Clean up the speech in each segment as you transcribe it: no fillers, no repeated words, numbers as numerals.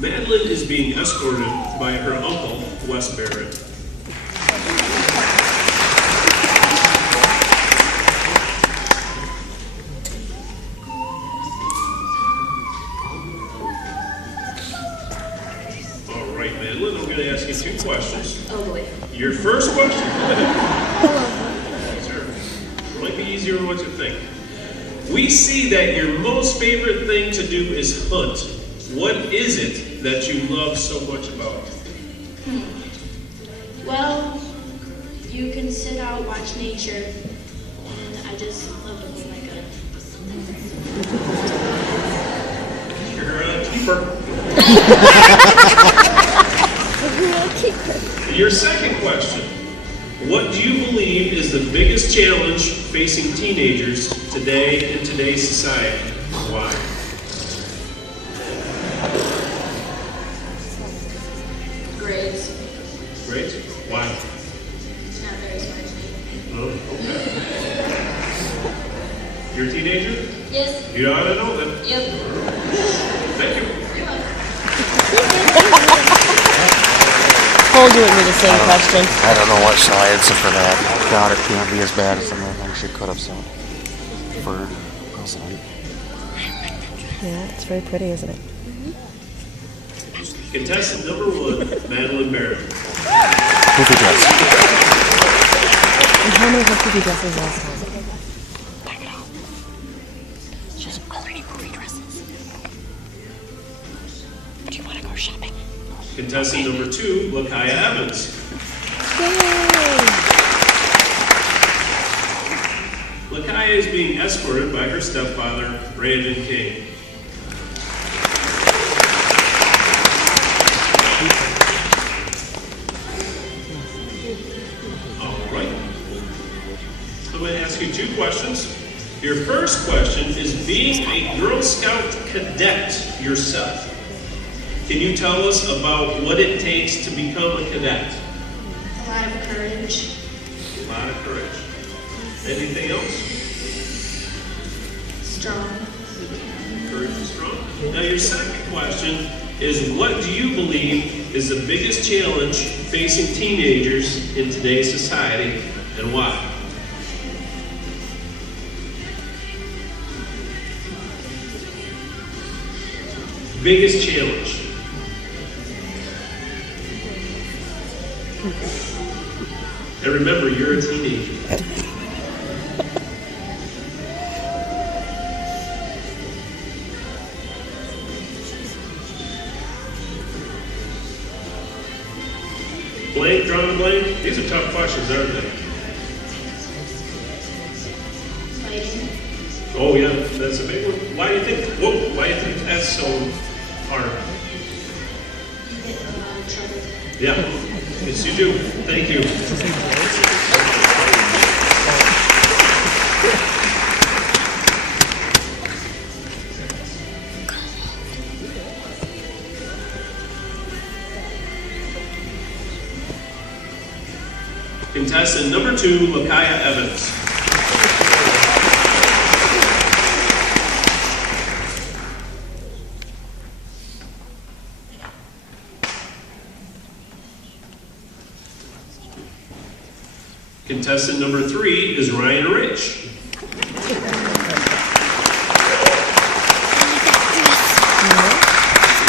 Madeline is being escorted by her uncle, Wes Barrett. All right, Madeline, I'm going to ask you two questions. Oh boy. Your first question. Sure. It might be easier than what you think. We see that your most favorite thing to do is hunt. What is it that you love so much about it? Well, you can sit out, watch nature, and I just love it when I go. You're a keeper. Your second question. What do you believe is the biggest challenge facing teenagers today in today's society? Why? Grades. Grades? Why? Not very smart to me. Oh, okay. You're a teenager? Yes. You ought to know that. Yep. Thank you. You're welcome. Told you it would be the same question. I don't know what shall I answer for that. God, it can't be as bad as some of the things she could have said for president. Yeah, it's very pretty, isn't it? Contestant number 1, Madeline Barrett. Poopy dress. And how many her poopy dresses last time? Back it up. She has already poopy dresses. Do you want to go shopping? Contestant number 2, Lakaya Evans. Lakaya is being escorted by her stepfather, Brandon King. All right. I'm going to ask you 2 questions. Your first question is, being a Girl Scout cadet yourself, can you tell us about what it takes to become a cadet? A lot of courage. A lot of courage. Anything else? Strong. Courage and strong. Now your second question is, what do you believe is the biggest challenge facing teenagers in today's society, and why? Biggest challenge. And remember, you're a teenager. Blank, drawn blank. These are tough questions, aren't they? Fighting. Oh yeah, that's a big one. Why do you think? Whoa, why do you think that's so hard? Get in a lot of trouble. Yeah. Yes, you do. Thank you. Contestant number 2, Lakaya Evans. Contestant number 3 is Ryan Rich.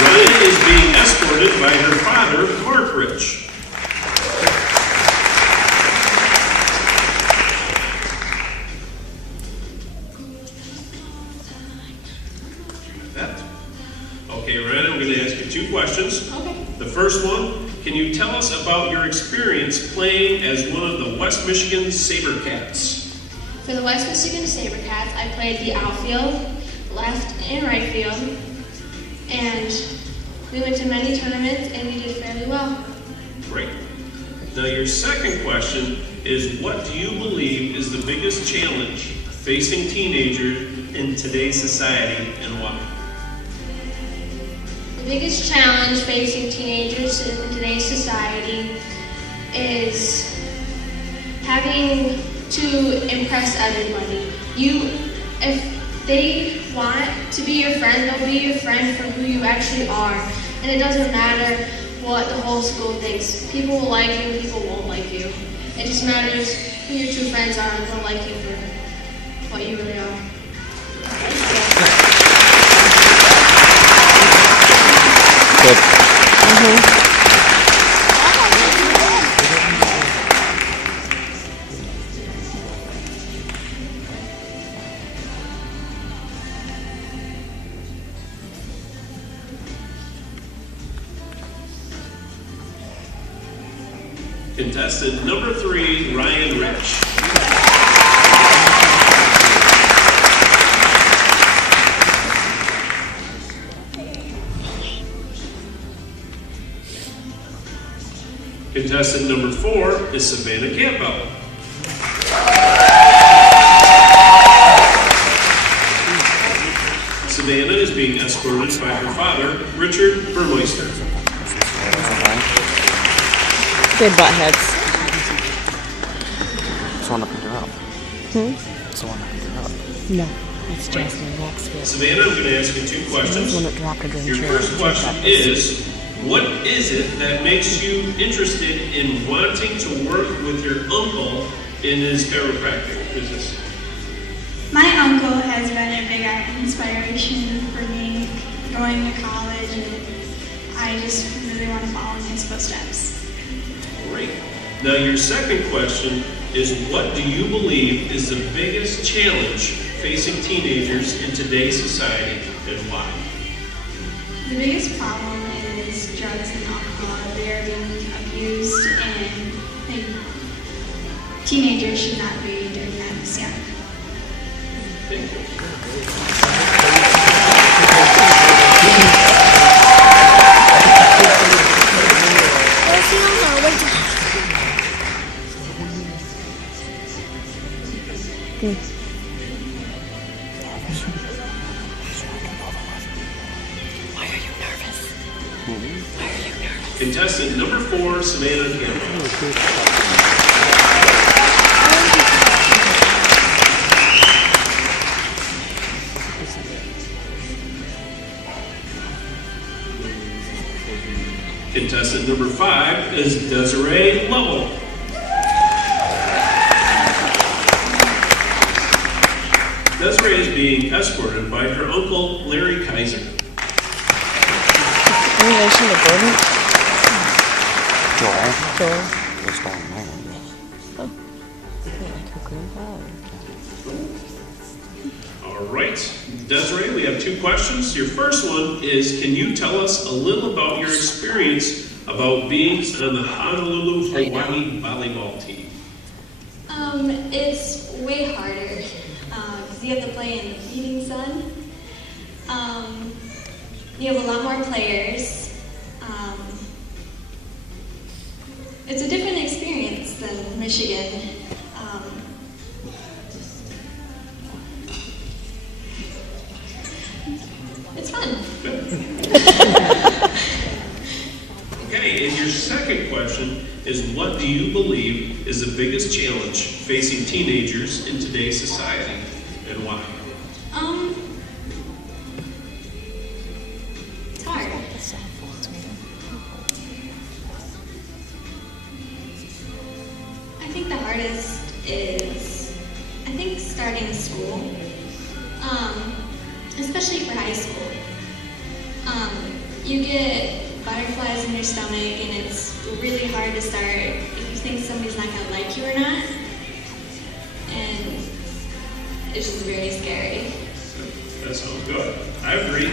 Ryan is being escorted by her father, Mark Rich. Okay, Ryan, I'm going to ask you 2 questions. Okay. The first one, can you tell us about your experience playing as one of the West Michigan SaberCats? For the West Michigan SaberCats, I played the outfield, left and right field, and we went to many tournaments and we did fairly well. Great. Now your second question is, what do you believe is the biggest challenge facing teenagers in today's society, and why? The biggest challenge facing teenagers in today's society is having to impress everybody. If they want to be your friend, they'll be your friend for who you actually are. and it doesn't matter what the whole school thinks. People will like you, people won't like you. It just matters who your true friends are, and they'll like you for what you really are. Good. Contestant number 3, Ryan Rich. Contestant number 4 is Savannah Campbell. Savannah is being escorted by her father, Richard Burmeister. Good butt heads. It's the one that picked her up. It's the one that picked her up. No, it's Jasmine Maxfield. Savannah, I'm going to ask you 2 questions. She's the one that dropped her during Your cheer. first question is, what is it that makes you interested in wanting to work with your uncle in his chiropractic business? My uncle has been a big inspiration for me going to college, and I just really want to follow in his footsteps. Great. Now your second question is, what do you believe is the biggest challenge facing teenagers in today's society, and why? The biggest problem is drugs and alcohol. They are being abused, and I think teenagers should not be doing that this young. Thank you. Contestant number 4, Savannah Campbell. Contestant number 5 is Desiree Lovell. Desiree is being escorted by her uncle, Larry Kaiser. Can you mention the Gordon? Joel. Joel. What's going on? Oh. Like her grandpa. All right, Desiree, we have 2 questions. Your first one is, can you tell us a little about your experience about being on the Honolulu, Hawaii volleyball team? It's way harder because you have to play in the heating sun. You have a lot more players. It's a different experience than Michigan. It's fun. Okay, and your second question is, what do you believe is the biggest challenge facing teenagers in today's society, and why? It's hard. I think the hardest is, I think, starting school, especially for high school. You get butterflies in your stomach, and it's really hard to start if you think somebody's not going to like you or not. And it's just very scary. That sounds good. I agree.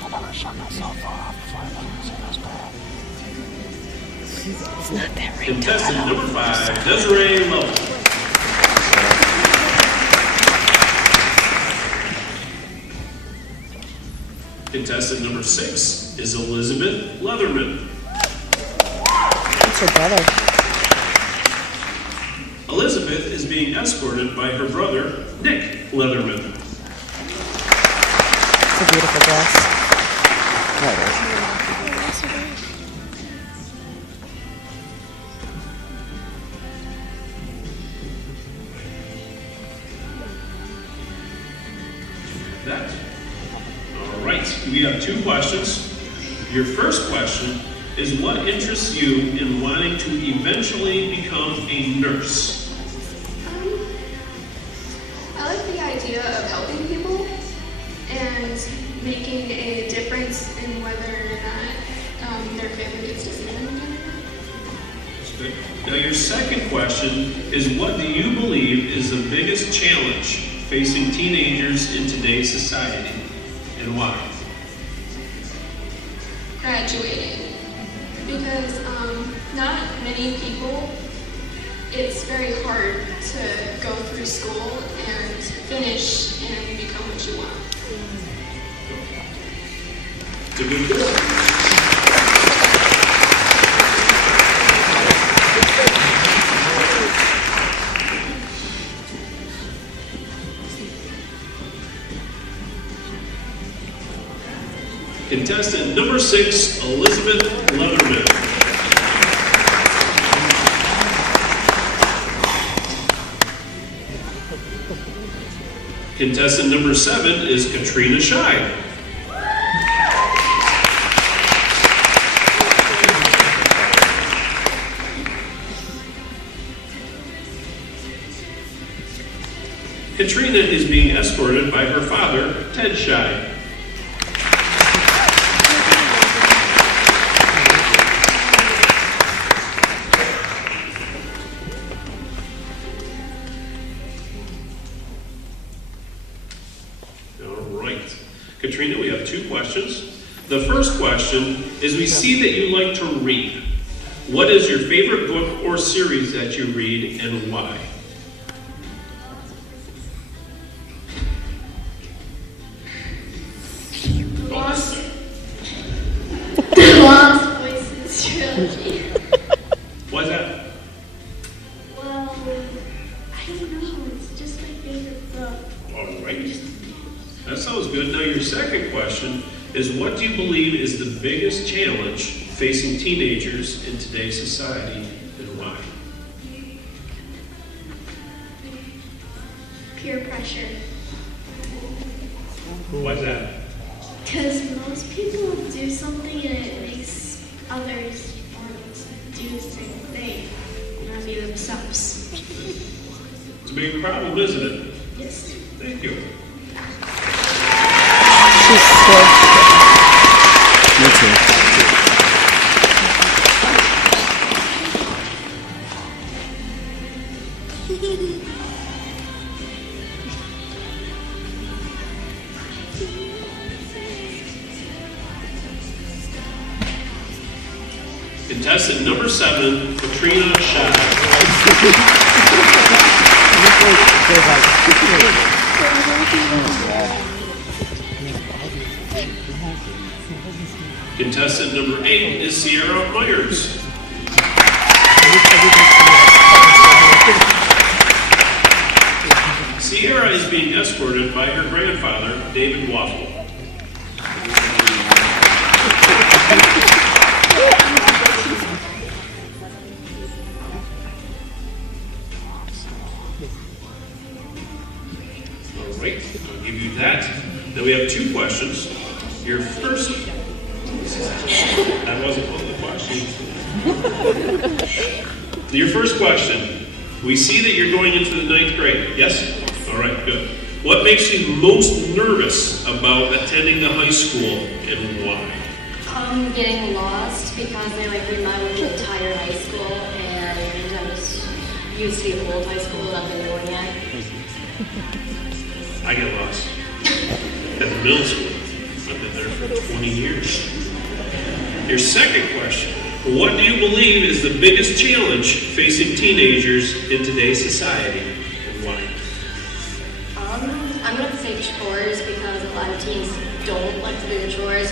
I'll never shut myself off before I learn to this bad. It's not that right. Contestant number 5, Desiree Lovell. Contestant number 6 is Elizabeth Leatherman. That's her brother. Elizabeth is being escorted by her brother, Nick Leatherman. It's a beautiful dress. Yeah, it is. We have two questions. Your first question is, what interests you in wanting to eventually become a nurse? I like the idea of helping people and making a difference in whether or not their family gets to see them again. That's good. Now your second question is, what do you believe is the biggest challenge facing teenagers in today's society, and why? Graduating, because not many people, it's very hard to go through school and finish and become what you want. It's a good question. Contestant number 6, Elizabeth Leatherman. Contestant number 7 is Katrina Scheid. Katrina is being escorted by her father, Ted Scheid. Katrina, we have two questions. The first question is, we see that you like to read. What is your favorite book or series that you read, and why? Lost Voices trilogy. Why's that? Well, I don't know. It's just my favorite book. All right. That sounds good. Now your second question is, what do you believe is the biggest challenge facing teenagers in today's society, and why? Peer pressure. Why's that? Because most people do something and it makes others want to do the same thing, not be themselves. It's a big problem, isn't it? Yes. Thank you. She's so Me too. Contestant number 7, Katrina Scheid. Contestant number 8 is Sierra Myers. Sierra is being escorted by her grandfather, David Waffle. All right, I'll give you that. Now we have two questions. Your first, that wasn't one of the questions. Your first question, we see that you're going into the 9th grade, yes? All right, good. What makes you most nervous about attending the high school, and why? Getting lost because I remodeled the entire high school, and I was used to the old high school that I've been doing yet. I get lost. At the middle school. I've been there for 20 years. Your second question, what do you believe is the biggest challenge facing teenagers in today's society, and why? I'm going to say chores because a lot of teens don't like to do the chores.